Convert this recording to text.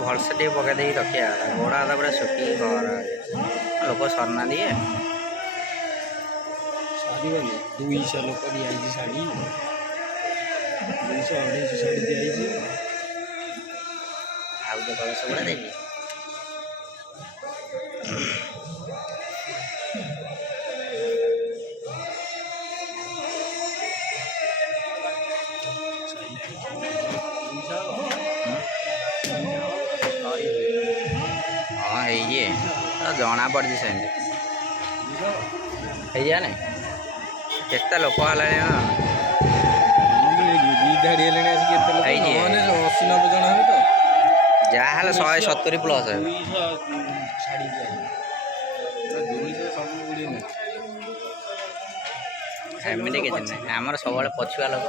भलसे टे पकई दे रखिया गोड़ हाथ पूरा सुखी घर लोक सरना दिए शाड़ी वाले 200 लोक दिखाई शाड़ी 200 250 शाड़ी दिखाई आउ तो कलश गुड़ा देवी हाँ है जना पड़ी से नहीं केते लोक जहाँ 170 प्लस एमती किसी ना आमर सब पछुआ लोक